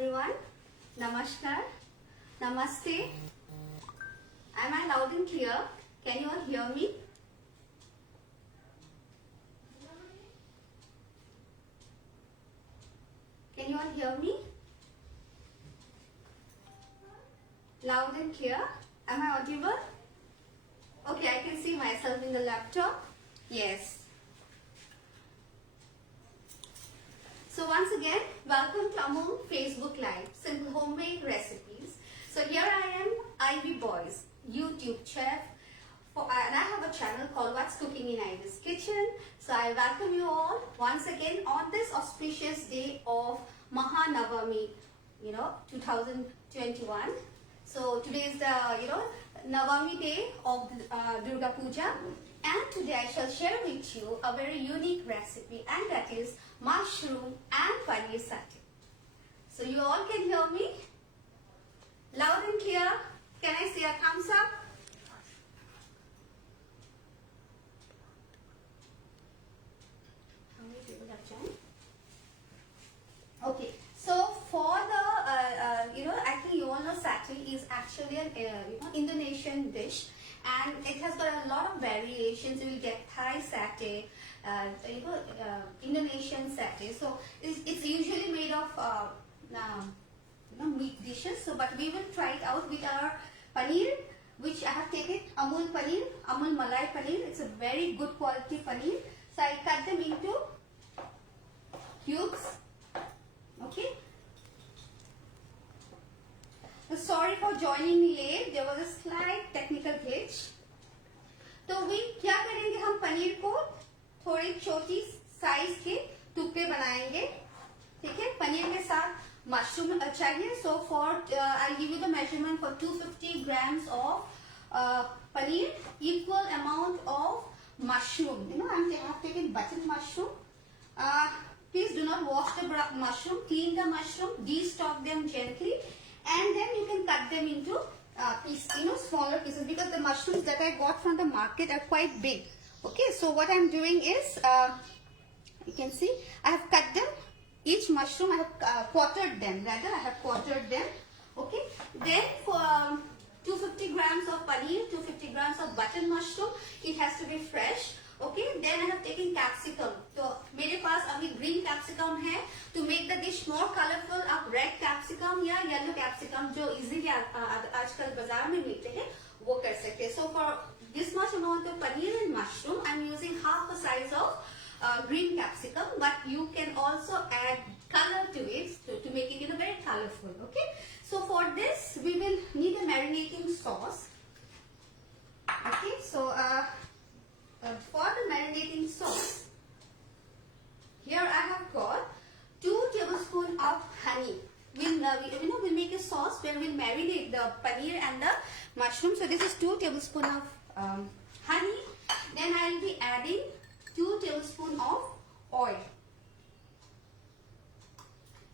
everyone. Namaskar. Namaste. Am I loud and clear? Can you all hear me? Can you all hear me? Loud and clear. Am I audible? Okay, I can see myself in the laptop. Yes. So once again, welcome to Amul Facebook Live, Simple Homemade Recipes. So here I am, Ivy Boys, YouTube chef, and I have a channel called What's Cooking in Ivy's Kitchen. So I welcome you all once again on this auspicious day of Mahanavami, 2021. So today is the, Navami day of Durga Puja. And today I shall share with you a very unique recipe, and that is mushroom and paneer satay. So you all can hear me? Loud and clear. Can I see a thumbs up? How many people have joined? Okay. So for the, I think you all know satay is actually an Indonesian dish. And it has got a lot of variations. You will get Thai satay, Indonesian satay. So it's usually made of meat dishes. So, but we will try it out with our paneer, which I have taken Amul paneer, Amul Malai paneer. It's a very good quality paneer. So I cut them into cubes. Okay. Sorry for joining me late. There was a slight technical glitch. तो we क्या करेंगे, हम पनीर को थोड़ी छोटी size के टुकड़े बनाएंगे. ठीक है, पनीर के साथ मशरूम चाहिए. So for I'll give you the measurement for 250 grams of paneer, equal amount of mushroom. I have taken button mushroom. Please do not wash the mushroom. Clean the mushroom, de-stalk them gently. And then you can cut them into smaller pieces, because the mushrooms that I got from the market are quite big. Okay, so what I'm doing is, you can see, I have cut them, each mushroom, I have quartered them, okay. Then for 250 grams of paneer, 250 grams of button mushroom, it has to be fresh. Okay, then I have taken capsicum. तो मेरे पास अभी green capsicum है. To make the dish more colorful, आप red capsicum या yellow capsicum जो easily आजकल बाजार में मिलते हैं वो कर सकते हैं. So for this much amount of paneer and mushroom, I'm using half a size of green capsicum, but you can also add color to it to make it very colorful. Okay. So for this we will need a marinating sauce. Okay. So for the marinating sauce, here I have got 2 tablespoons of honey. We'll make a sauce where we'll marinate the paneer and the mushroom. So this is 2 tablespoons of honey. Then I'll be adding 2 tablespoons of oil.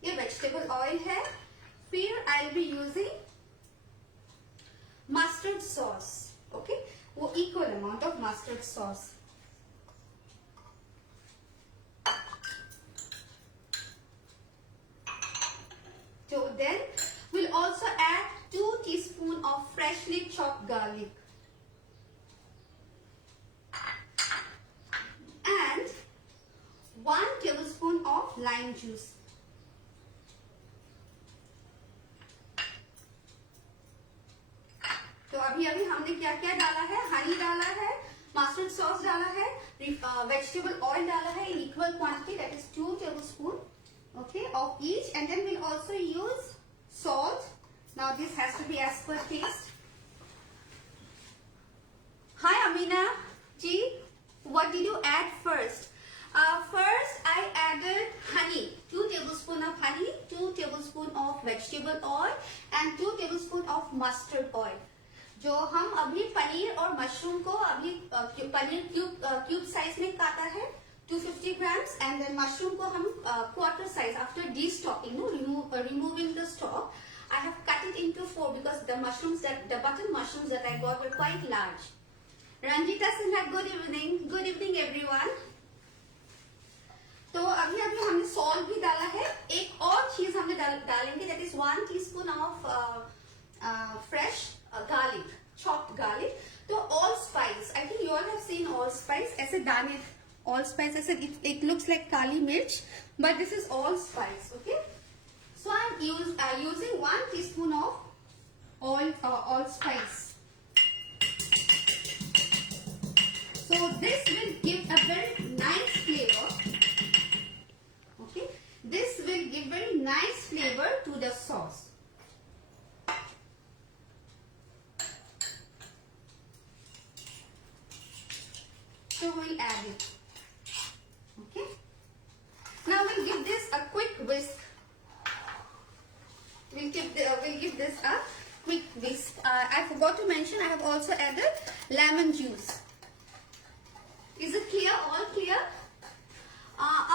ये vegetable oil है. Here I'll be using mustard sauce. Okay. वो equal amount of mustard sauce. So then we'll also add 2 teaspoons of freshly chopped garlic and 1 tablespoon of lime juice. तो अभी हमने क्या क्या डाला है, हनी डाला है, मस्टर्ड सॉस डाला है, वेजिटेबल ऑयल डाला है in equal quantity, that is 2 tablespoons, okay, of each. And then we'll also use salt. Now this has to be as per taste. Hi Amina ji, what did you add first? First I added honey, 2 tablespoons of honey, 2 tablespoons of vegetable oil and 2 tablespoons of mustard oil. जो हम अभी पनीर और mushroom को अभी paneer cube size में काटा है 250 grams, and then mushroom को हम quarter size after de-stalking, removing the stalk. I have cut it into 4 because the button mushrooms that I got were quite large. Ranjita Sinha, good evening everyone. तो अभी हमने salt भी डाला है. एक और चीज हमने डालेंगे, that is 1 teaspoon of fresh garlic, chopped garlic. तो all spice, I think you all have seen all spice, ऐसे दाने ऑल स्पाइस, ऐसे it looks like kali mirch, but this is all spice, okay. So I am using 1 teaspoon of all spice. So this will give a very nice flavor. Okay, this will give very nice flavor to the sauce. So we'll add it. Okay. Now we'll give this a quick whisk. We'll give this a quick whisk. I forgot to mention, I have also added lemon juice. Is it clear? All clear?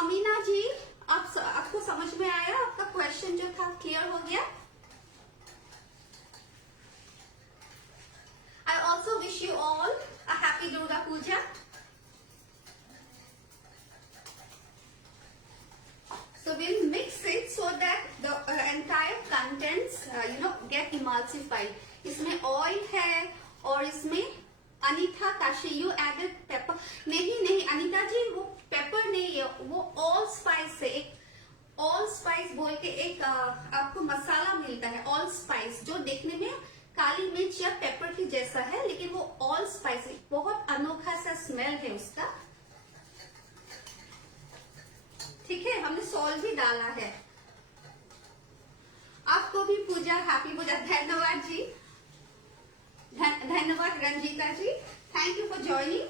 Amina ji, आपको समझ में आया? आपका question जो था clear हो गया? I also wish you all a happy Durga Puja. So we'll mix it so that the entire contents, get emulsified. इसमें oil है और इसमें Anita Kashi, you added pepper. नहीं अनीता जी, वो पेपर नहीं है, वो ऑल स्पाइस है। एक ऑल स्पाइस बोल के एक आपको मसाला मिलता है, ऑल स्पाइस, जो देखने में काली मिर्च या पेपर की जैसा है, लेकिन वो ऑल स्पाइस है। बहुत अनोखा सा स्मेल है उसका। ठीक है, हमने सॉल्ट भी डाला है। आपको भी पूजा, हैप्पी पूजा। धन्यवाद जी, धन्यवाद रंजीता जी, थैंक यू फॉर ज्वाइनिंग।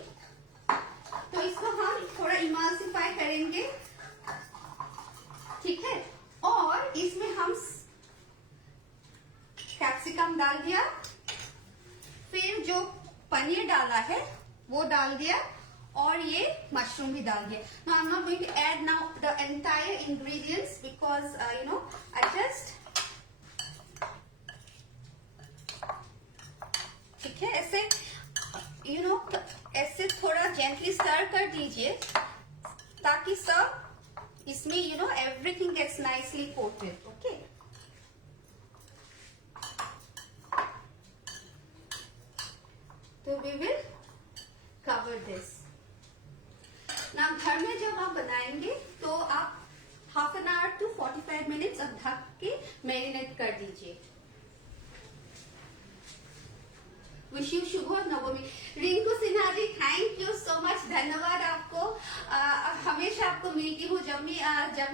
तो इसको हम थोड़ा इमल्सिफाई करेंगे, ठीक है। और इसमें हम कैप्सिकम डाल दिया, फिर जो पनीर डाला है वो डाल दिया, और ये मशरूम भी डाल दिया। Now I'm not going to add now the entire ingredients because I just, ठीक है, ऐसे ऐसे थोड़ा जेंटली स्टर कर दीजिए ताकि सब इसमें everything gets nicely coated. Okay. तो we will cover this. ना घर में जब आप बनाएंगे तो आप half an hour to 45 minutes अब ढक के मैरिनेट कर दीजिए। विश यू शुभ Navami. Rinku Sinha ji, thank you so much, धन्यवाद आपको। हमेशा आपको मिलती हूँ जब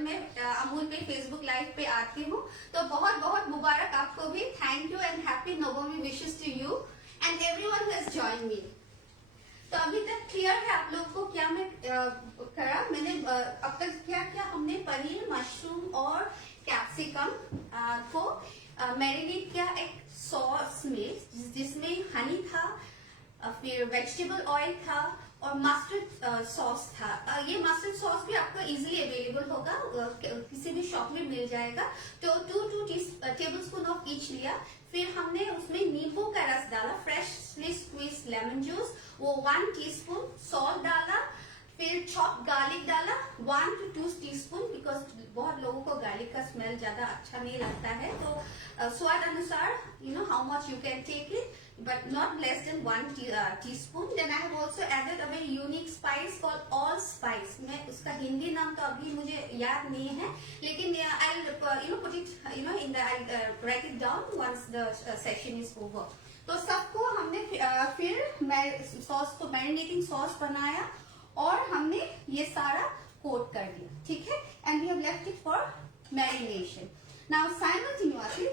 मैं अमूल पे फेसबुक लाइव पे आती हूँ, तो बहुत बहुत मुबारक आपको भी। Thank you and happy Navami wishes to you and everyone who has joined me. तो अभी तक क्लियर है आप लोग को क्या मैं करा? मैंने अब तक क्या क्या हमने पनीर, मशरूम और कैप्सिकम को मैरिनेट किया एक सॉस में, जिसमें हनी था, फिर वेजिटेबल ऑयल था और मस्टर्ड सॉस था। ये मस्टर्ड सॉस भी आपको इजीली अवेलेबल होगा, किसी भी शॉप में मिल जाएगा। तो 2 टेबल स्पून ऑफ ईच लिया। फिर हमने उसमें नींबू का रस डाला, फ्रेशली स्क्वीज्ड लेमन जूस, वो 1 टीस्पून, सॉल्ट डाला, फिर चॉप गार्लिक डाला 1 to 2 टीस्पून, बिकॉज बहुत लोगों को गार्लिक का स्मेल ज्यादा अच्छा नहीं लगता है। तो स्वाद अनुसार how much you can take it, but not less than 1 teaspoon. Then I have also added a very unique spice called allspice. मैं उसका हिंदी नाम तो अभी मुझे याद नहीं है, लेकिन I'll put it I'll write it down once the session is over. तो सबको हमने फिर सॉस को मैरिनेटिंग सॉस बनाया और हमने ये सारा कोट कर दिया, ठीक है। And we have left it for marination. Now simultaneously,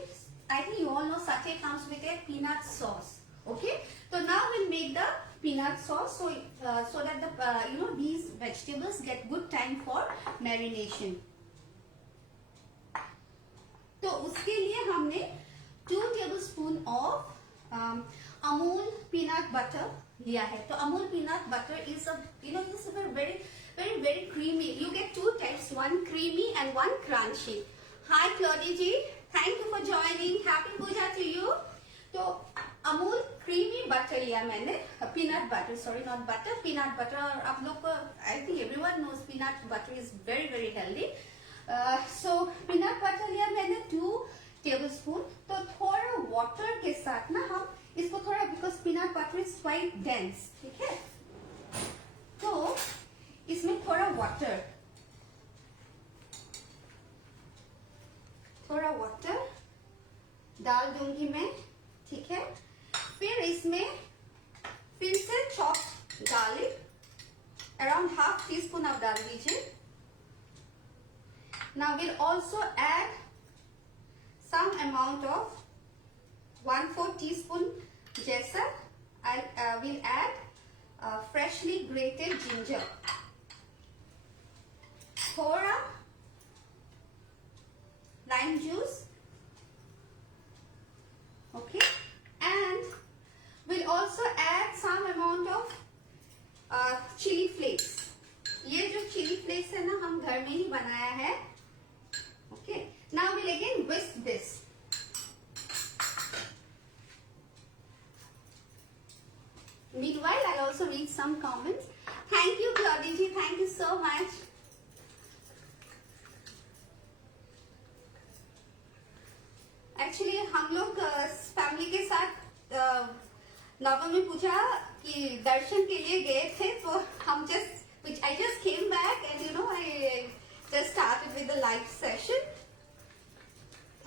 I think you all know satay comes with a peanut sauce. Okay, so now we'll make the peanut sauce so that the these vegetables get good time for marination. तो उसके लिए हमने 2 tablespoon of Amul peanut butter लिया है। तो Amul peanut butter is a very very very creamy. You get 2 types, one creamy and one crunchy. Hi Claudia ji, thank you for joining. Happy Puja to you. तो Amul creamy butter लिया मैंने, peanut butter, sorry not butter, peanut butter. और आप लोग को I think everyone knows peanut butter is very very healthy. So peanut butter लिया मैंने quite dense, ठीक है। तो इसमें थोड़ा वाटर डाल दूंगी मैं, ठीक है। फिर इसमें फिर से chopped garlic around half teaspoon आप डाल दीजिए। Now will also add some amount of 1/4 teaspoon जैसा I will add freshly grated ginger, थोड़ा lime juice, okay, and we'll also add some amount of chili flakes. ये जो chili flakes है ना, हम घर में ही बनाया है, okay. Now we'll again whisk this. Meanwhile, I'll also read some comments. Thank you, Claudia ji. Thank you so much. Actually हम लोग फैमिली के साथ नवम में पूछा कि दर्शन के लिए गए थे, तो हम I just came back and you know I just started with the live session.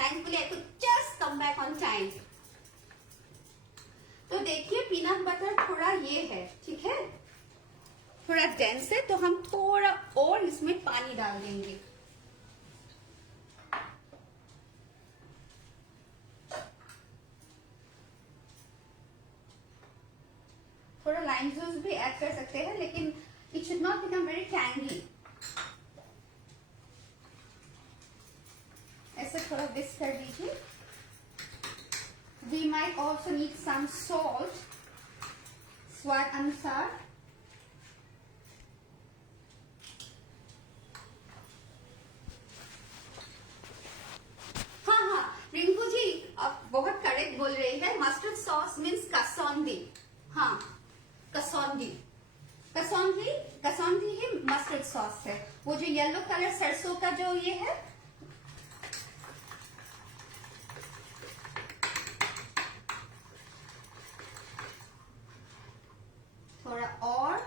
Thankfully I could just come back on time. तो देखिए पीनट बटर थोड़ा ये है, ठीक है, थोड़ा डेंस है, तो हम थोड़ा और इसमें पानी डाल देंगे। थोड़ा लाइम जूस भी ऐड कर सकते हैं, लेकिन it should not become very tangy. ऐसे थोड़ा विस्क कर दीजिए। We might also need some salt स्वाद अनुसार। हाँ, रिंकू जी आप बहुत करेक्ट बोल रही है। Mustard sauce means kasundi. हाँ, कसौंदी ही मस्टर्ड सॉस है। वो जो येलो कलर सरसों का जो ये है, थोड़ा और।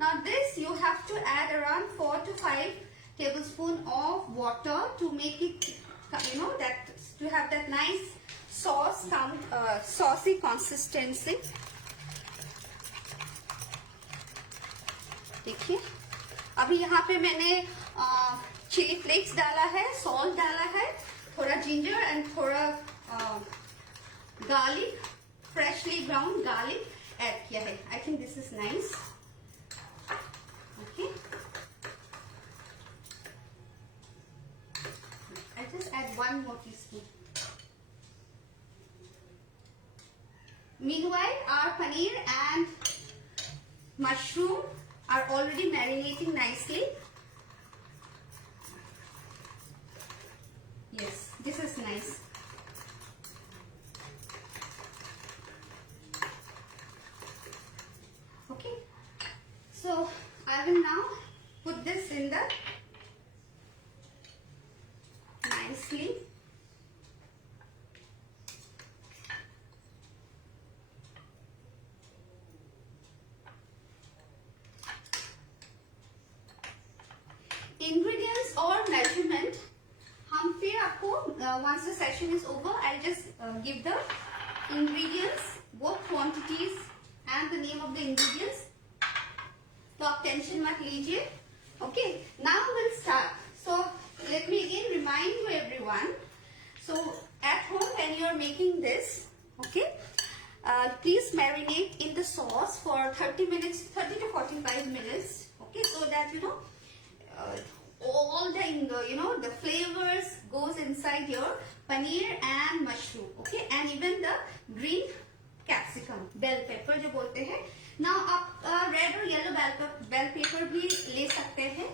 Now this you have to add around 4 to 5 tablespoon of water to make it, you know, that to have that nice sauce, saucy consistency. देखिए अभी यहाँ पे मैंने चिली फ्लेक्स डाला है, सॉल्ट डाला है, थोड़ा जिंजर एंड थोड़ा garlic, freshly ground garlic add किया है। I think this is nice, okay. I just add 1 more teaspoon. Meanwhile, our paneer and mushroom are already marinating nicely. Yes, this is nice. Okay, so I will now put this in the nicely. Ingredients और measurement हम फिर आपको once the session is over, I'll just give the ingredients, both quantities and the name of the ingredients. तो आप tension मत लीजिए, okay? Now we'll start. So let me again remind you everyone. So at home when you are making this, okay, please marinate in the sauce for 30 minutes, 30 to 45 minutes, okay, so that you know all the you know the flavors goes inside your paneer and mushroom, okay, and even the green capsicum, bell pepper जो बोलते हैं। Now आप red और yellow bell pepper भी ले सकते हैं।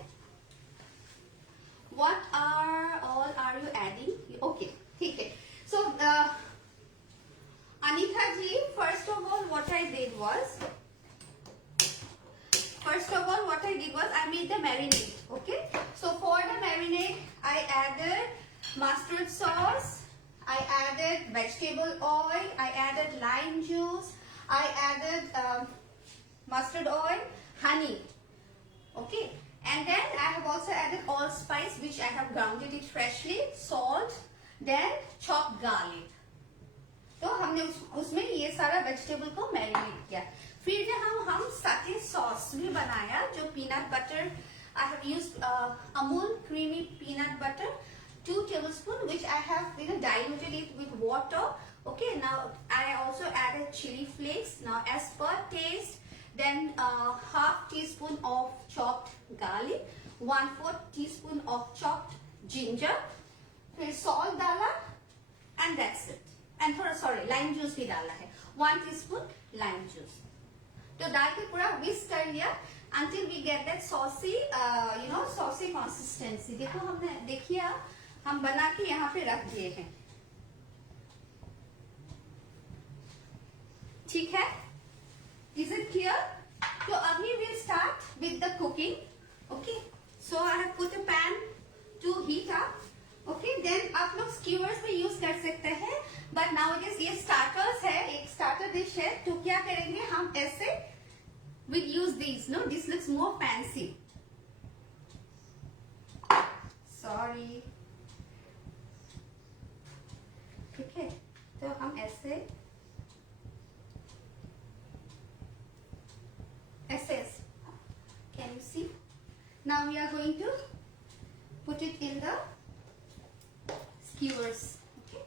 What all are you adding? Okay, ठीक है। So Anita ji, first of all what I did was I made the marinade, okay? So for the marinade I added mustard sauce, I added vegetable oil, I added lime juice, I added mustard oil, honey. Okay, and then I have also added allspice which I have grounded it freshly, salt, then chopped garlic. तो हमने उसमें ये सारा vegetable को marinate किया. फिर ने हम साथे सॉस भी बनाया जो peanut butter. I have used Amul creamy peanut butter, 2 tablespoons, which I have diluted it with water. Okay, now I also added chili flakes. Now as per taste, then half teaspoon of chopped garlic, 1/4 teaspoon of chopped ginger, फिर salt डाला, and that's it. And थोड़ा lime juice भी डाला है, 1 teaspoon lime juice. तो डाल के पूरा whisk कर लिया until we get that saucy, saucy consistency. देखो हमने देखिए हम बना के यहाँ पे रख दिए हैं. ठीक है? Is it clear? So अभी we'll start with the cooking. Okay. So I have put a pan to heat up. Okay. Then आप लोग skewers भी use कर सकते हैं. But nowadays ये starters है, एक starter dish है. तो क्या करेंगे हम ऐसे we'll use these. No, this looks more fancy. Sorry. ठीक है. तो हम ऐसे SS. Can you see? Now we are going to put it in the skewers. Okay.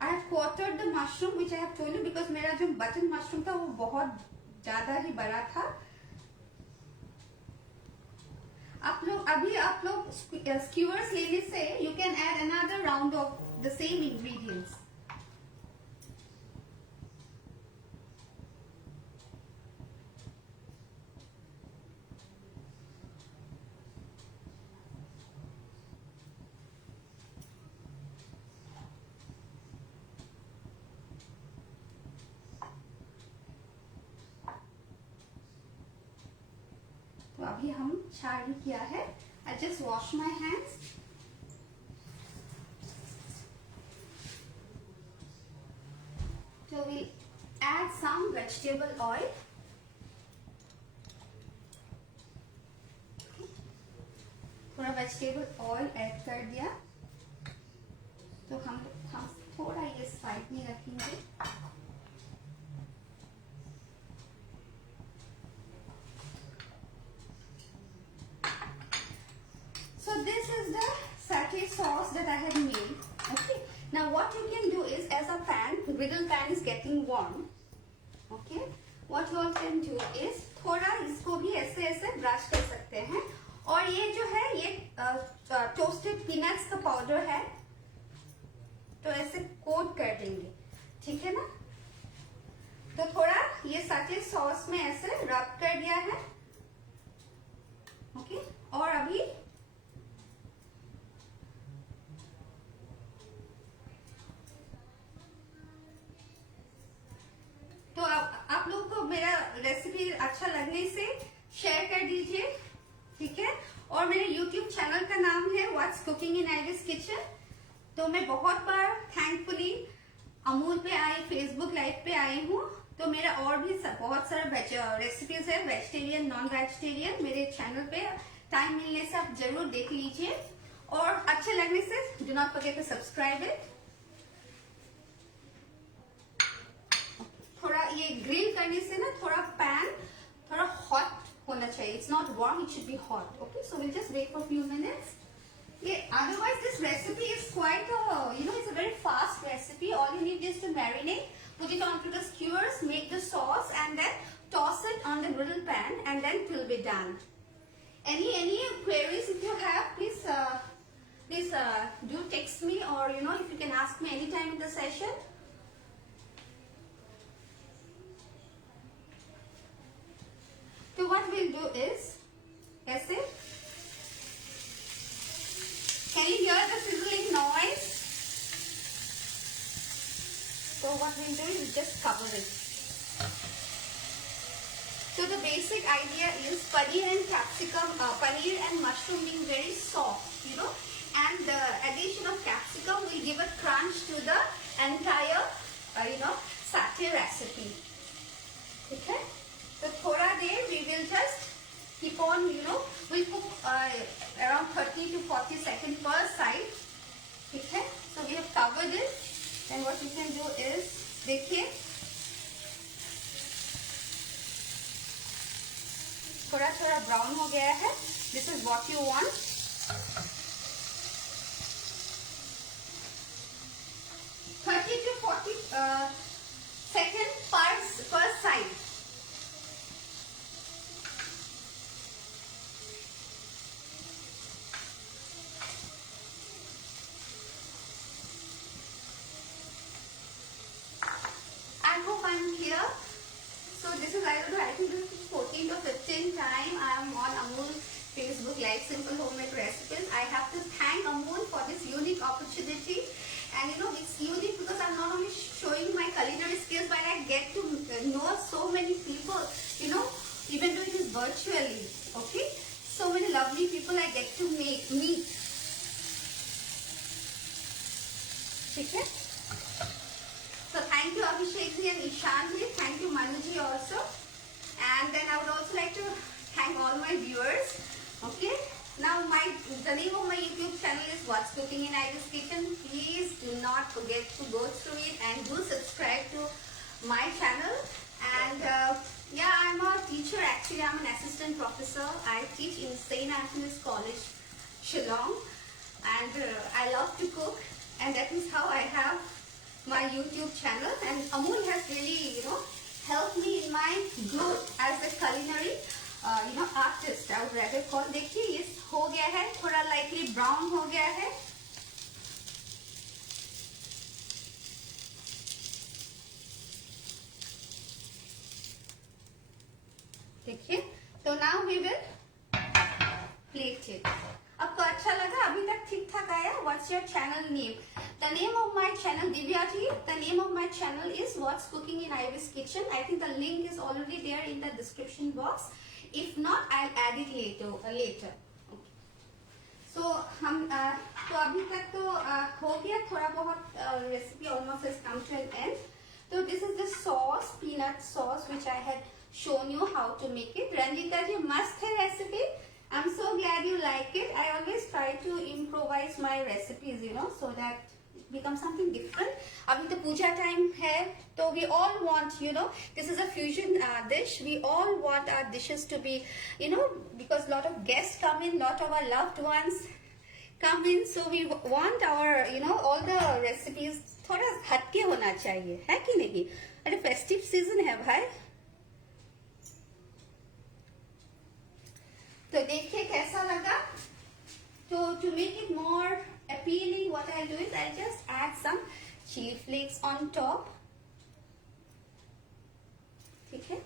I have quartered the mushroom, which I have told you because मेरा जो button mushroom था वो बहुत ज़्यादा ही बड़ा था. आप लोग skewers लेने से you can add another round of the same ingredients. तो अभी हम चाय किया है. I just wash my hands. So we'll add some vegetable oil. थोड़ा vegetable oil add कर दिया. तो हम थोड़ा ये साइड में रखेंगे. So this is the satay sauce that I have made. Okay. Now what you can do is, as a pan, griddle pan is getting warm. Okay. What you all can do is थोड़ा इसको भी ऐसे brush कर सकते हैं. और ये जो है ये टोस्टेड पीनट्स का पाउडर है. तो ऐसे कोट कर देंगे. ठीक है ना? तो थोड़ा ये satay सॉस में ऐसे रब कर दिया है. ओके. और अभी तो आप लोग को मेरा रेसिपी अच्छा लगने से शेयर कर दीजिए. ठीक है. और मेरे YouTube चैनल का नाम है what's cooking in ibis kitchen. तो मैं बहुत बार थैंकफुली अमूल पे आई, फेसबुक लाइव पे आई हूँ. तो मेरा और भी बहुत सारा रेसिपीज है, वेजिटेरियन नॉन वेजिटेरियन. मेरे चैनल पे टाइम मिलने से आप जरूर देख लीजिए. और अच्छे लगने से do not forget to subscribe it. थोड़ा ये ग्रिल करने से ना थोड़ा पैन थोड़ा हॉट होना चाहिए. It's not warm, it should be hot. Okay. So will just wait for few minutes. Otherwise this recipe is quite it's a very fast recipe. All you need is to marinate, put it onto the skewers, make the sauce, and then toss it on the griddle pan, and then it will be done. Any queries if you have, please do text me, or if you can ask me anytime in the session. So what we'll do is, ऐसे. Can you hear the sizzling noise? So what we'll do is just cover it. So the basic idea is paneer and capsicum, paneer and mushroom being very soft, and the addition of capsicum entire satay recipe. ठीक है, तो थोड़ा देर we will just keep on, we'll cook around 30 to 40 seconds per side. ठीक है, so we have covered it. Then what you can do is, देखिए थोड़ा थोड़ा brown हो गया है. This is what you want. Second पर side. I hope I'm clear. So this is, I don't know, I think this is 14 or 15 time I am on Amul Facebook Live Simple Homemade Recipes. I have to thank Amul for this unique opportunity. And it's unique because I'm not only showing my culinary skills, but I get to know so many people, even though it is virtually, okay? So many lovely people I get to meet. Okay? So thank you Abhishek ji and Ishan ji. Thank you Manu ji also. And then I would also like to thank all my viewers. Okay? Now the name of my YouTube channel is What's Cooking in Ivy's Kitchen. Please do not forget to go through it and do subscribe to my channel. And yeah, I'm a teacher actually. I'm an assistant professor. I teach in St. Anthony's College, Shillong. And I love to cook, and that is how I have my YouTube channel. And Amul has really, helped me in my growth as a culinary artist. I would rather call. देखिए ये हो गया है, थोड़ा lightly brown हो गया है. देखिए, तो now we will plate it. आपको अच्छा लगा? अभी तक ठीक ठाक आया? What's your channel name? The name of my channel, Divya ji, the name of my channel is What's Cooking in Ivy's Kitchen. I think the link is already there in the description box. If not, I'll add it later. Okay. So हम तो अभी तक तो हो गया थोड़ा बहुत. Recipe almost has come to an end. So this is the sauce, peanut sauce, which I had shown you how to make it. Ranjita ji, must hai recipe. I'm so glad you like it. I always try to improvise my recipes, so that it becomes something different. Abhi to puja time hai, so we all want, this is a fusion dish. We all want our dishes to be, because a lot of guests come in, lot of our loved ones come in, so we want our, all the recipes थोड़ा हटके होना चाहिए, है कि नहीं? अरे festive season है भाई. तो देखिए कैसा लगा. So to make it more appealing, what I'll do is I'll just add some chili flakes on top. ठीक है,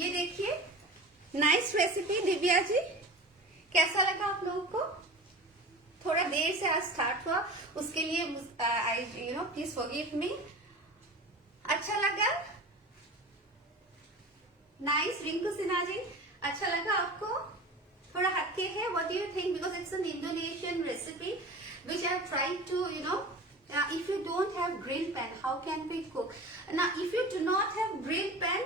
ये देखिए नाइस रेसिपी. दिव्या जी कैसा लगा आप लोगों को? थोड़ा देर से आज स्टार्ट हुआ, उसके लिए प्लीज फॉरगिव मी. अच्छा लगा? नाइस. रिंकू सिन्हा जी अच्छा लगा आपको? थोड़ा हटके है. What do you think? Because it's an Indonesian recipe which I have tried to, if you don't have grill pan, how can we cook? Now, if you do not have grill pan,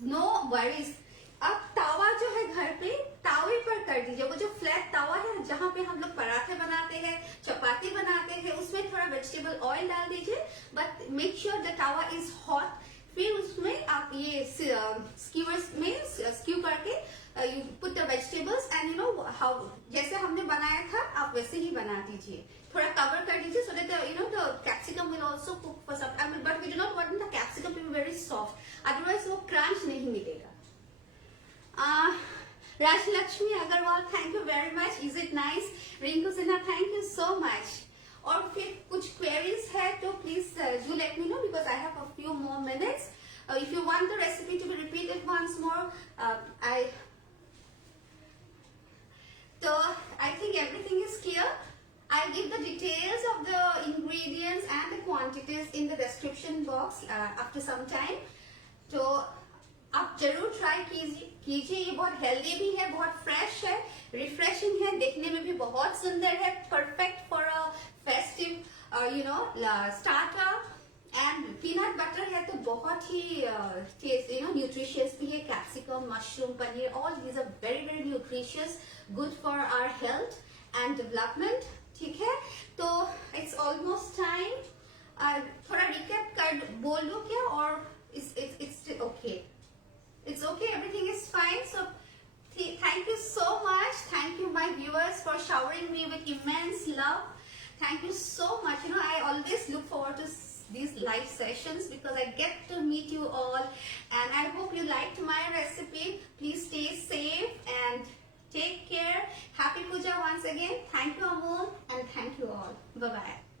no worries. अब तावा जो है घर पे, तावे पर कर दीजिए. वो जो फ्लैट तावा है जहाँ पे हम लोग पराठे बनाते हैं, चपाती बनाते हैं, उसमें थोड़ा वेजिटेबल ऑयल डाल दीजिए. बट मेक श्योर द तावा इज हॉट. फिर उसमें आप ये स्कीवर्स में स्क्यू करके you put the vegetables and how जैसे हमने बनाया था आप वैसे ही बना दीजिए. थोड़ा कवर कर दीजिए so that the capsicum will also cook for some time, but we do not want the capsicum to be very soft, otherwise वो क्रंच नहीं मिलेगा. Rajlakshmi Agarwal, thank you very much. Is it nice? Rinku Sinha, thank you so much. और फिर कुछ queries है तो please do let me know because I have a few more minutes. If you want the recipe to be repeated once more, so I think everything is clear. I give the details of the ingredients and the quantities in the description box after some time. तो आप जरूर try कीजिए. ये बहुत healthy भी है, बहुत fresh है, रिफ्रेशिंग है, देखने में भी बहुत सुंदर है. Perfect for a starter and peanut butter है तो बहुत ही न्यूट्रिशियस भी है. Capsicum, mushroom, paneer, all these are very very nutritious, good for our health and development. ठीक है, तो इट्स ऑलमोस्ट टाइम. थोड़ा रिकैप कर बोल दो क्या, और it's okay, it's okay, everything is fine. So thank you so much. Thank you my viewers for showering me with immense love. Thank you so much. I always look forward to these live sessions because I get to meet you all, and I hope you liked my recipe. Please stay safe and take care. Happy Puja once again. Thank you Amol, and thank you all. Bye bye.